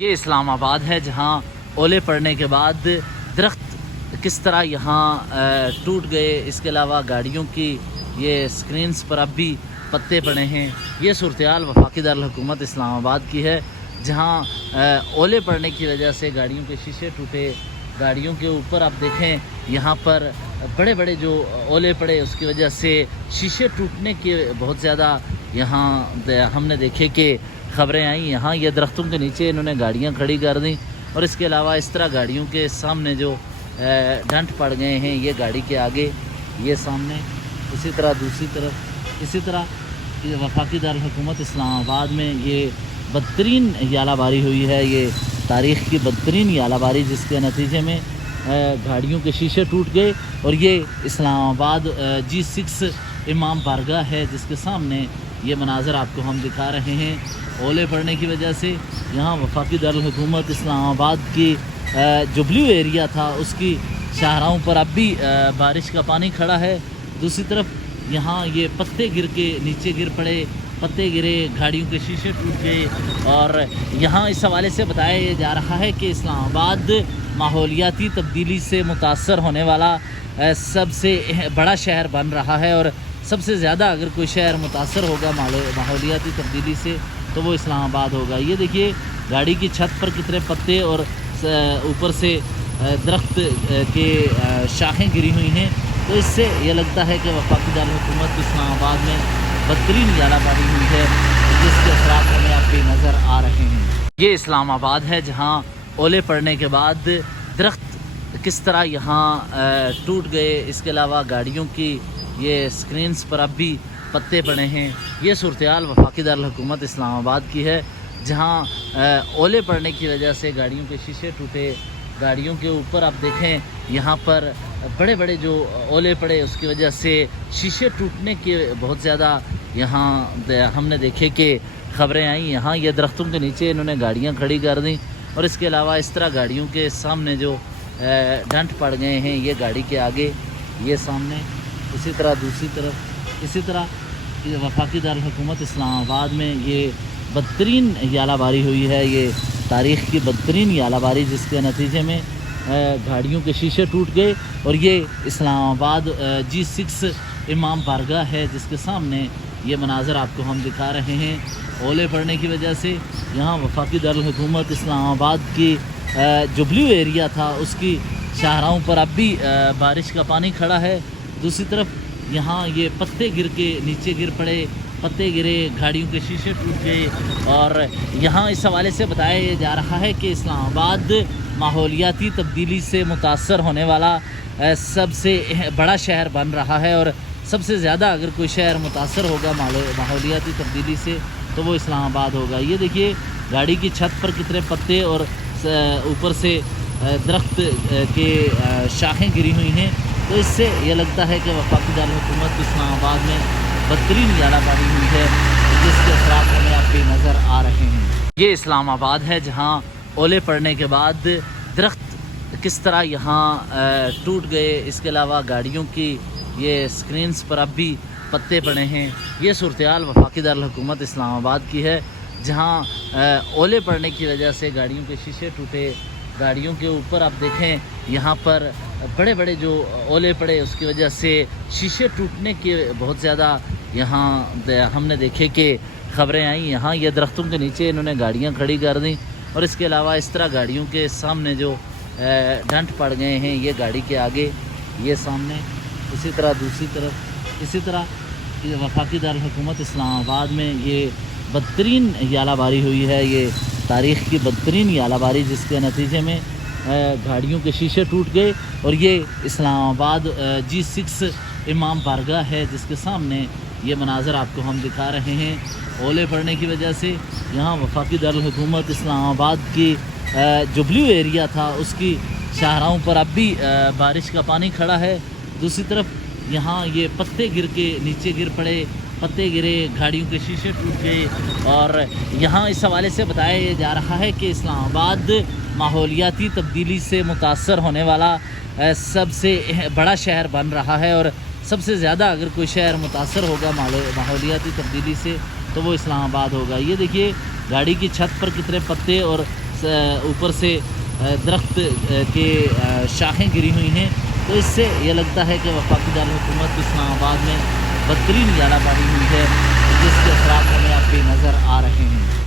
یہ اسلام آباد ہے جہاں اولے پڑنے کے بعد درخت کس طرح یہاں ٹوٹ گئے، اس کے علاوہ گاڑیوں کی یہ سکرینز پر اب بھی پتے پڑے ہیں۔ یہ صورتحال وفاقی دارالحکومت اسلام آباد کی ہے جہاں اولے پڑنے کی وجہ سے گاڑیوں کے شیشے ٹوٹے، گاڑیوں کے اوپر آپ دیکھیں یہاں پر بڑے بڑے جو اولے پڑے، اس کی وجہ سے شیشے ٹوٹنے کے بہت زیادہ یہاں ہم نے دیکھے کہ خبریں آئیں۔ یہاں یہ درختوں کے نیچے انہوں نے گاڑیاں کھڑی کر دیں، اور اس کے علاوہ اس طرح گاڑیوں کے سامنے جو ڈنٹ پڑ گئے ہیں، یہ گاڑی کے آگے، یہ سامنے، اسی طرح دوسری طرف، اسی طرح وفاقی دارالحکومت اسلام آباد میں یہ بدترین یالہ باری ہوئی ہے، یہ تاریخ کی بدترین یالہ باری، جس کے نتیجے میں گاڑیوں کے شیشے ٹوٹ گئے۔ اور یہ اسلام آباد G6 امام بارگاہ ہے، جس کے سامنے یہ مناظر آپ کو ہم دکھا رہے ہیں۔ اولے پڑنے کی وجہ سے یہاں وفاقی دارالحکومت اسلام آباد کی جو بلیو ایریا تھا، اس کی شاہراہوں پر اب بھی بارش کا پانی کھڑا ہے۔ دوسری طرف یہاں یہ پتے گر کے نیچے گر پڑے، پتے گرے، گاڑیوں کے شیشے ٹوٹ گئے، اور یہاں اس حوالے سے بتایا جا رہا ہے کہ اسلام آباد ماحولیاتی تبدیلی سے متاثر ہونے والا سب سے بڑا شہر بن رہا ہے، اور سب سے زیادہ اگر کوئی شہر متاثر ہوگا ماحولیاتی تبدیلی سے تو وہ اسلام آباد ہوگا۔ یہ دیکھیے گاڑی کی چھت پر کتنے پتے اور اوپر سے درخت کے شاخیں گری ہوئی ہیں، تو اس سے یہ لگتا ہے کہ وفاقی دارالحکومت اسلام آباد میں بدترین یالہ باری ہوئی ہے، جس کے اثرات ہمیں اب بھی نظر آ رہے ہیں۔ یہ اسلام آباد ہے جہاں اولے پڑنے کے بعد درخت کس طرح یہاں ٹوٹ گئے، اس کے علاوہ گاڑیوں کی یہ سکرینز پر اب بھی پتے پڑے ہیں۔ یہ صورتحال وفاقی دارالحکومت اسلام آباد کی ہے جہاں اولے پڑنے کی وجہ سے گاڑیوں کے شیشے ٹوٹے، گاڑیوں کے اوپر آپ دیکھیں یہاں پر بڑے بڑے جو اولے پڑے، اس کی وجہ سے شیشے ٹوٹنے کے بہت زیادہ یہاں ہم نے دیکھے کہ خبریں آئیں۔ یہاں یہ درختوں کے نیچے انہوں نے گاڑیاں کھڑی کر دیں، اور اس کے علاوہ اس طرح گاڑیوں کے سامنے جو ڈنٹ پڑ گئے ہیں، یہ گاڑی کے آگے، یہ سامنے، اسی طرح دوسری طرف، اسی طرح وفاقی دارالحکومت اسلام آباد میں یہ بدترین یالہ باری ہوئی ہے، یہ تاریخ کی بدترین یالہ باری، جس کے نتیجے میں گاڑیوں کے شیشے ٹوٹ گئے۔ اور یہ اسلام آباد G6 امام بارگاہ ہے، جس کے سامنے یہ مناظر آپ کو ہم دکھا رہے ہیں۔ اولے پڑنے کی وجہ سے یہاں وفاقی دارالحکومت اسلام آباد کی جو بلیو ایریا تھا، اس کی شاہراہوں پر اب بھی بارش کا پانی کھڑا ہے۔ دوسری طرف یہاں یہ پتے گر کے نیچے گر پڑے، پتے گرے، گاڑیوں کے شیشے ٹوٹ گئے، اور یہاں اس حوالے سے بتایا جا رہا ہے کہ اسلام آباد ماحولیاتی تبدیلی سے متاثر ہونے والا سب سے بڑا شہر بن رہا ہے، اور سب سے زیادہ اگر کوئی شہر متاثر ہوگا ماحولیاتی تبدیلی سے تو وہ اسلام آباد ہوگا۔ یہ دیکھیے گاڑی کی چھت پر کتنے پتے اور اوپر سے درخت کے شاخیں گری ہوئی ہیں، تو اس سے یہ لگتا ہے کہ وفاقی دارالحکومت اسلام آباد میں بدترین یالہ باری ہوئی ہے، جس کے اثرات ہمیں اب بھی نظر آ رہے ہیں۔ یہ اسلام آباد ہے جہاں اولے پڑنے کے بعد درخت کس طرح یہاں ٹوٹ گئے، اس کے علاوہ گاڑیوں کی یہ سکرینز پر اب بھی پتے پڑے ہیں۔ یہ صورتحال وفاقی دارالحکومت اسلام آباد کی ہے جہاں اولے پڑنے کی وجہ سے گاڑیوں کے شیشے ٹوٹے، گاڑیوں کے اوپر آپ دیکھیں یہاں پر بڑے بڑے جو اولے پڑے، اس کی وجہ سے شیشے ٹوٹنے کے بہت زیادہ یہاں ہم نے دیکھے کہ خبریں آئیں۔ یہاں یہ درختوں کے نیچے انہوں نے گاڑیاں کھڑی کر دیں، اور اس کے علاوہ اس طرح گاڑیوں کے سامنے جو ڈنٹ پڑ گئے ہیں، یہ گاڑی کے آگے، یہ سامنے، اسی طرح دوسری طرف، اسی طرح وفاقی دارالحکومت اسلام آباد میں یہ بدترین یالہ باری ہوئی ہے، یہ تاریخ کی بدترین یالہ باری، جس کے نتیجے میں گاڑیوں کے شیشے ٹوٹ گئے۔ اور یہ اسلام آباد G6 امام بارگاہ ہے، جس کے سامنے یہ مناظر آپ کو ہم دکھا رہے ہیں۔ اولے پڑنے کی وجہ سے یہاں وفاقی دارالحکومت اسلام آباد کی جو بلیو ایریا تھا، اس کی شاہراہوں پر اب بھی بارش کا پانی کھڑا ہے۔ دوسری طرف یہاں یہ پتے گر کے نیچے گر پڑے، پتے گرے، گاڑیوں کے شیشے ٹوٹ گئے، اور یہاں اس حوالے سے بتایا جا رہا ہے کہ اسلام آباد ماحولیاتی تبدیلی سے متاثر ہونے والا سب سے بڑا شہر بن رہا ہے، اور سب سے زیادہ اگر کوئی شہر متاثر ہوگا ماحولیاتی تبدیلی سے تو وہ اسلام آباد ہوگا۔ یہ دیکھیے گاڑی کی چھت پر کتنے پتے اور اوپر سے درخت کے شاخیں گری ہوئی ہیں، تو اس سے یہ لگتا ہے کہ وفاقی دارالحکومت اسلام آباد میں بدترین گیالہ پڑی ہوئی ہے، جس کے اثرات ہمیں اب بھی نظر آ رہے ہیں۔